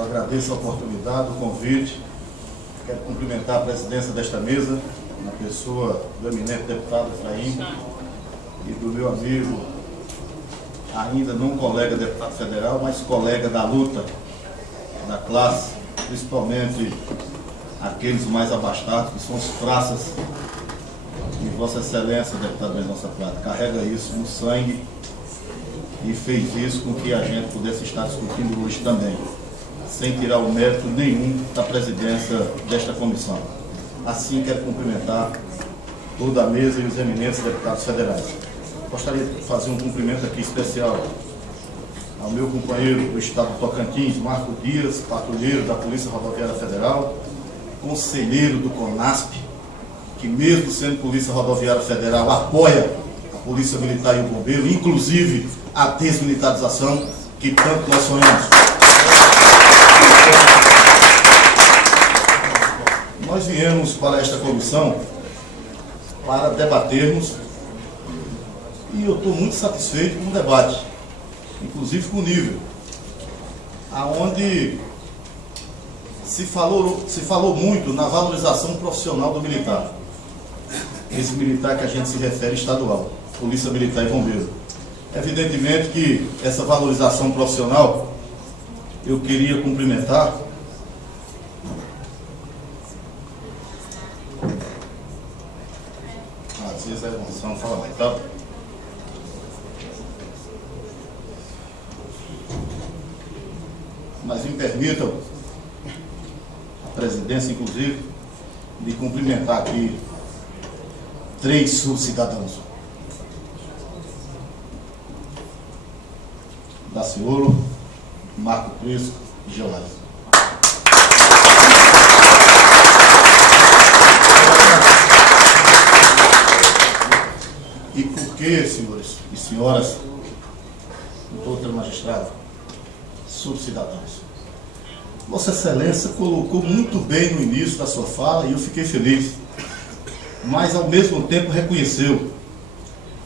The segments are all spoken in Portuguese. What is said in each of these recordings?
Eu agradeço a oportunidade, o convite. Quero cumprimentar a presidência desta mesa, na pessoa do eminente deputado Efraim e do meu amigo, ainda não colega deputado federal, mas colega da luta da classe, principalmente aqueles mais abastados, que são os praças. E Vossa Excelência, deputado Mendonça Prata, carrega isso no sangue e fez isso com que a gente pudesse estar discutindo hoje também, sem tirar o mérito nenhum da presidência desta comissão. Assim, quero cumprimentar toda a mesa e os eminentes deputados federais. Gostaria de fazer um cumprimento aqui especial ao meu companheiro do estado do Tocantins, Marco Dias, patrulheiro da Polícia Rodoviária Federal, conselheiro do CONASP, que mesmo sendo Polícia Rodoviária Federal, apoia a Polícia Militar e o Bombeiro, inclusive a desmilitarização que tanto nós sonhamos. Nós viemos para esta comissão para debatermos, e eu estou muito satisfeito com o debate, inclusive com o nível, aonde se falou muito na valorização profissional do militar. Esse militar que a gente se refere estadual, Polícia Militar e Bombeiro. Evidentemente que essa valorização profissional, eu queria cumprimentar às vezes a emoção fala mais, tá? Mas me permitam, a presidência inclusive, de cumprimentar aqui 3 subcidadãos. Daciolo, Marco Prisco e Geoás. E por que, senhores e senhoras, doutor magistrado, subcidadãos? Vossa Excelência colocou muito bem no início da sua fala e eu fiquei feliz, mas ao mesmo tempo reconheceu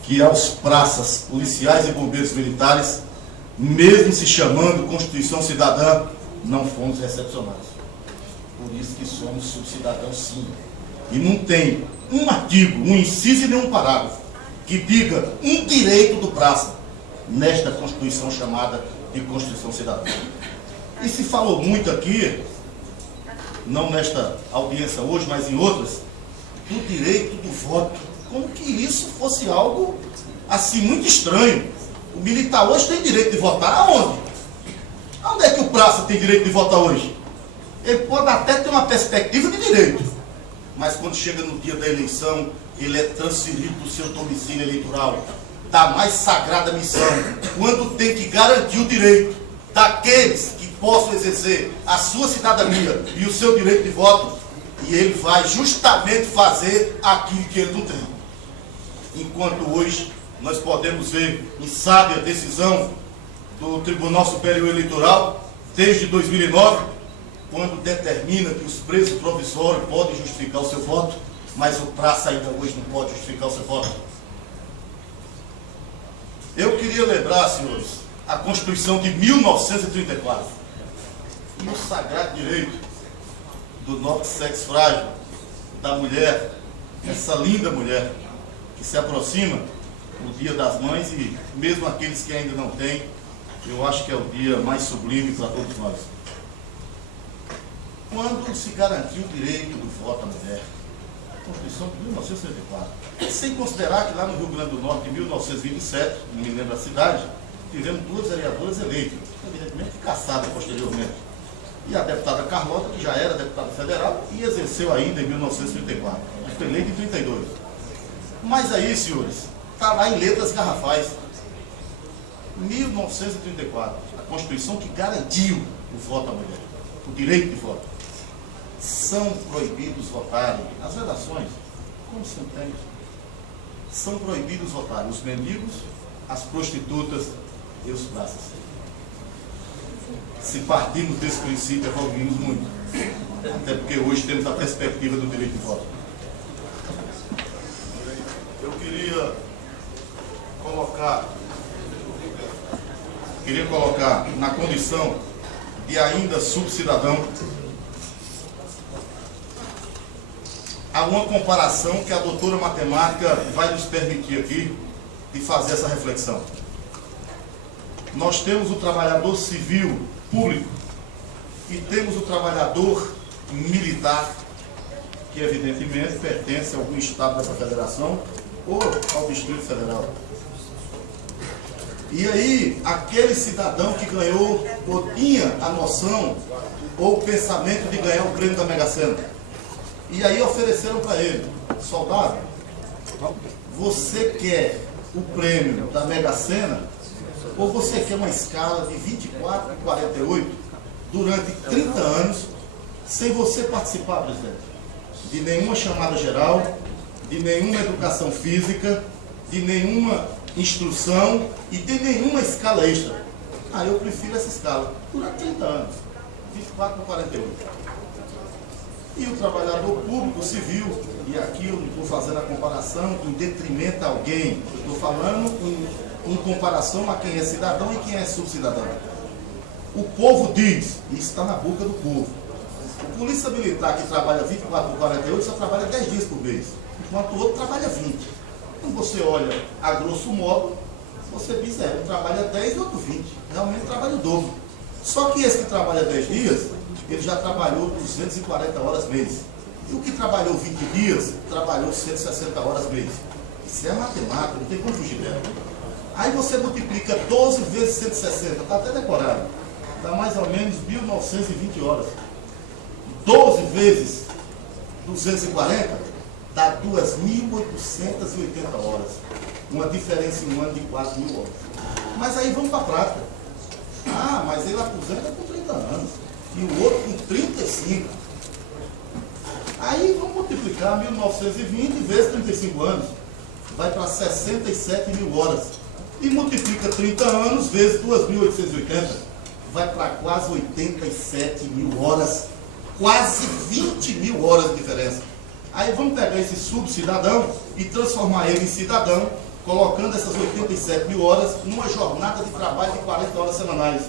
que aos praças, policiais e bombeiros militares, mesmo se chamando Constituição Cidadã, não fomos recepcionados. Por isso que somos subcidadãos, sim. E não tem um artigo, um inciso e nenhum parágrafo que diga um direito do praça nesta Constituição chamada de Constituição Cidadã. E se falou muito aqui, não nesta audiência hoje, mas em outras, do direito do voto, como que isso fosse algo assim muito estranho. O militar hoje tem direito de votar aonde? Onde é que o praça tem direito de votar hoje? Ele pode até ter uma perspectiva de direito, mas quando chega no dia da eleição, ele é transferido do seu domicílio eleitoral, da mais sagrada missão, quando tem que garantir o direito daqueles que possam exercer a sua cidadania e o seu direito de voto, e ele vai justamente fazer aquilo que ele não tem. Enquanto hoje nós podemos ver em sábia decisão do Tribunal Superior Eleitoral, desde 2009, quando determina que os presos provisórios podem justificar o seu voto, mas o praça ainda hoje não pode justificar o seu voto. Eu queria lembrar, senhores, a Constituição de 1934 e o sagrado direito do nosso sexo frágil, da mulher, essa linda mulher que se aproxima o Dia das Mães, e mesmo aqueles que ainda não têm, eu acho que é o dia mais sublime para todos nós. Quando se garantiu o direito do voto à mulher, a Constituição de 1934, sem considerar que lá no Rio Grande do Norte, em 1927, não me lembro a cidade, tivemos 2 vereadoras eleitas, evidentemente caçadas posteriormente. E a deputada Carlota, que já era deputada federal e exerceu ainda em 1934, foi eleita em 32. Mas aí, senhores, está lá em letras garrafais, 1934, a Constituição que garantiu o voto à mulher, o direito de voto. São proibidos votarem as redações, como centenas, são proibidos votarem os mendigos, as prostitutas e os praças. Se partirmos desse princípio, evoluímos muito, até porque hoje temos a perspectiva do direito de voto. Eu queria colocar na condição e ainda subcidadão, há uma comparação que a doutora matemática vai nos permitir aqui de fazer essa reflexão. Nós temos o trabalhador civil público e temos o trabalhador militar, que evidentemente pertence a algum estado dessa federação ou ao Distrito Federal. E aí, aquele cidadão que ganhou, ou tinha a noção, ou o pensamento de ganhar o prêmio da Mega Sena. E aí ofereceram para ele: soldado, você quer o prêmio da Mega Sena, ou você quer uma escala de 24 e 48 durante 30 anos, sem você participar, presidente, de nenhuma chamada geral, de nenhuma educação física, de nenhuma instrução e de nenhuma escala extra? Ah, eu prefiro essa escala durante 30 anos, 24 a 48. E o trabalhador público civil, e aqui eu não estou fazendo a comparação em detrimento a alguém, eu estou falando em comparação a quem é cidadão e quem é subcidadão. O povo diz, e está na boca do povo, o polícia militar que trabalha 24 por 48 só trabalha 10 dias por mês, enquanto o outro trabalha 20. Então você olha a grosso modo, você diz, um trabalha 10 e outro 20, realmente trabalha o dobro. Só que esse que trabalha 10 dias, ele já trabalhou 240 horas mês. E o que trabalhou 20 dias, trabalhou 160 horas mês. Isso é matemática, não tem como fugir dela. Aí você multiplica 12 vezes 160, está até decorado. Dá mais ou menos 1.920 horas. 12 vezes 240, dá 2.880 horas. Uma diferença em um ano de 4.000 horas. Mas aí vamos para a prática. Ah, mas ele aposenta com 30 anos. E o outro com 35. Aí vamos multiplicar 1.920 vezes 35 anos. Vai para 67.000 horas. E multiplica 30 anos vezes 2.880. Vai para quase 87.000 horas. Quase 20.000 horas de diferença. Aí vamos pegar esse subcidadão e transformar ele em cidadão, colocando essas 87.000 horas numa jornada de trabalho de 40 horas semanais.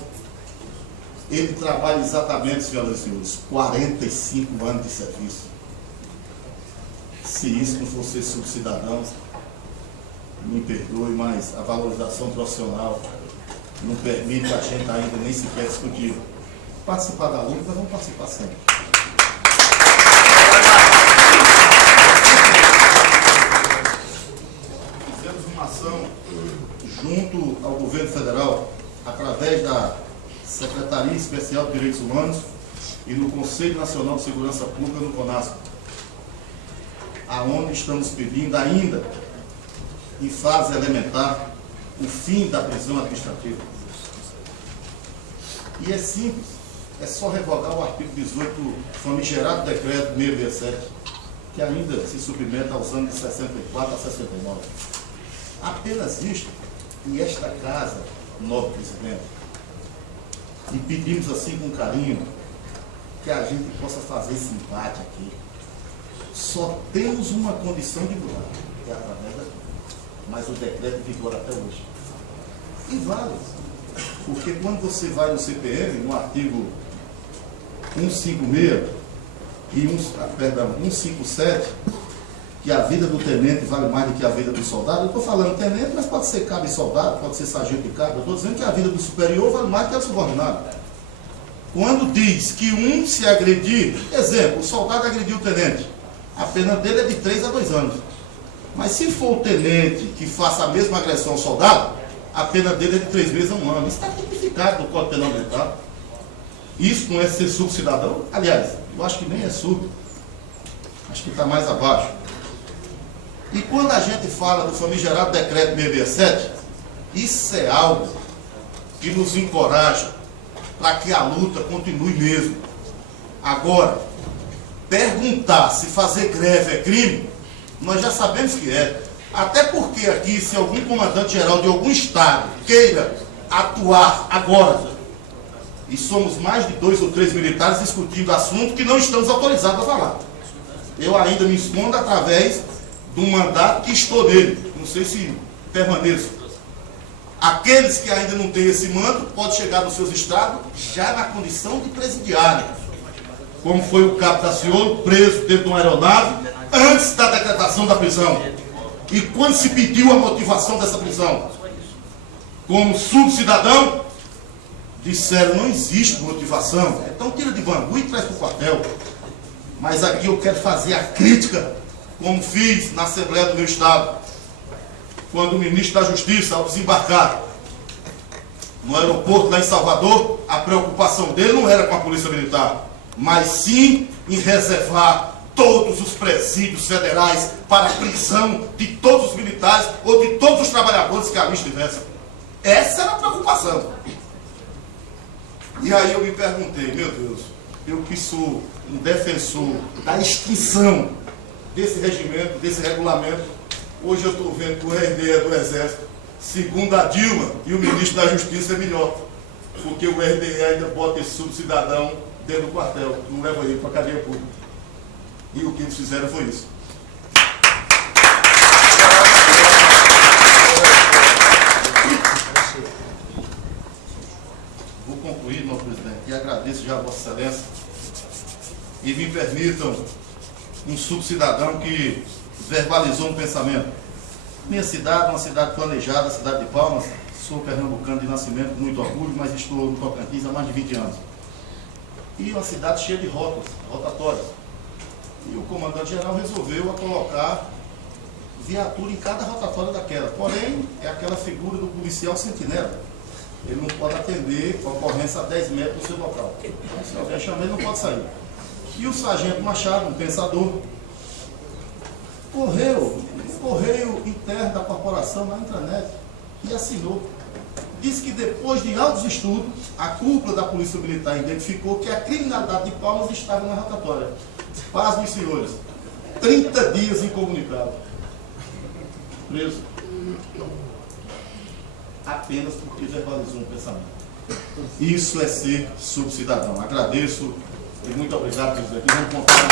Ele trabalha exatamente, senhoras e senhores, 45 anos de serviço. Se isso não for ser subcidadão, me perdoe, mas a valorização profissional não permite a gente ainda nem sequer discutir. Participar da luta, nós vamos participar sempre. Fizemos uma ação junto ao governo federal, através da Secretaria Especial de Direitos Humanos e no Conselho Nacional de Segurança Pública, no CONASP, aonde estamos pedindo ainda, em fase elementar, o fim da prisão administrativa. E é simples, é só revogar o artigo 18 do famigerado decreto 667, que ainda se submete aos anos de 64 a 69. Apenas isto, e esta casa, nobre presidente, e pedimos assim com carinho, que a gente possa fazer esse embate aqui. Só temos uma condição de mudar, que é através daqui. Mas o decreto vigora até hoje. E vale. Porque quando você vai no CPM, no artigo 156 e 157, que a vida do tenente vale mais do que a vida do soldado, eu estou falando tenente, mas pode ser cabo e soldado, pode ser sargento de cabo, eu estou dizendo que a vida do superior vale mais do que a do subordinado. Quando diz que um se agredir, exemplo, o soldado agrediu o tenente, a pena dele é de 3 a 2 anos. Mas se for o tenente que faça a mesma agressão ao soldado, a pena dele é de 3 meses a 1 ano. Isso está tipificado no Código Penal Militar. Isso não é ser subcidadão? Aliás, eu acho que nem é sub. Acho que está mais abaixo. E quando a gente fala do famigerado decreto 667, isso é algo que nos encoraja para que a luta continue mesmo. Agora, perguntar se fazer greve é crime, nós já sabemos que é. Até porque aqui, se algum comandante-geral de algum estado queira atuar agora, e somos mais de 2 ou 3 militares discutindo assunto que não estamos autorizados a falar. Eu ainda me escondo através de um mandato que estou nele. Não sei se permaneço. Aqueles que ainda não têm esse manto podem chegar nos seus estrados já na condição de presidiário, como foi o cabo Daciolo, preso dentro de uma aeronave antes da decretação da prisão. E quando se pediu a motivação dessa prisão, como subcidadão, disseram: não existe motivação, então tira de Bangu e traz para o quartel. Mas aqui eu quero fazer a crítica, como fiz na Assembleia do meu Estado, quando o ministro da Justiça, ao desembarcar no aeroporto lá em Salvador, a preocupação dele não era com a Polícia Militar, mas sim em reservar todos os presídios federais para a prisão de todos os militares ou de todos os trabalhadores que ali estivessem. Essa era a preocupação. E aí eu me perguntei: meu Deus, eu que sou um defensor da extinção desse regimento, desse regulamento, hoje eu estou vendo que o RDE do Exército, segundo a Dilma e o ministro da Justiça, é melhor, porque o RDE ainda bota esse subcidadão dentro do quartel, não leva ele para a cadeia pública. E o que eles fizeram foi isso. Vou concluir, meu presidente, e agradeço já a Vossa Excelência. E me permitam um subcidadão que verbalizou um pensamento. Minha cidade, uma cidade planejada, a cidade de Palmas. Sou pernambucano de nascimento, com muito orgulho, mas estou no Tocantins há mais de 20 anos. E uma cidade cheia de rotatórias. E o comandante-geral resolveu colocar viatura em cada rotatória daquela. Porém, é aquela figura do policial sentinela. Ele não pode atender a ocorrência a 10 metros do seu local. Então, se alguém chamar, ele não pode sair. E o sargento Machado, um pensador, correu no correio interno da corporação na intranet e assinou. Diz que depois de altos estudos, a cúpula da Polícia Militar identificou que a criminalidade de Palmas estava na rotatória. Pasmem, senhores, 30 dias incomunicado. Preso. Apenas porque verbalizou um pensamento. Isso é ser subcidadão. Agradeço e muito obrigado por isso aqui. Vamos contar.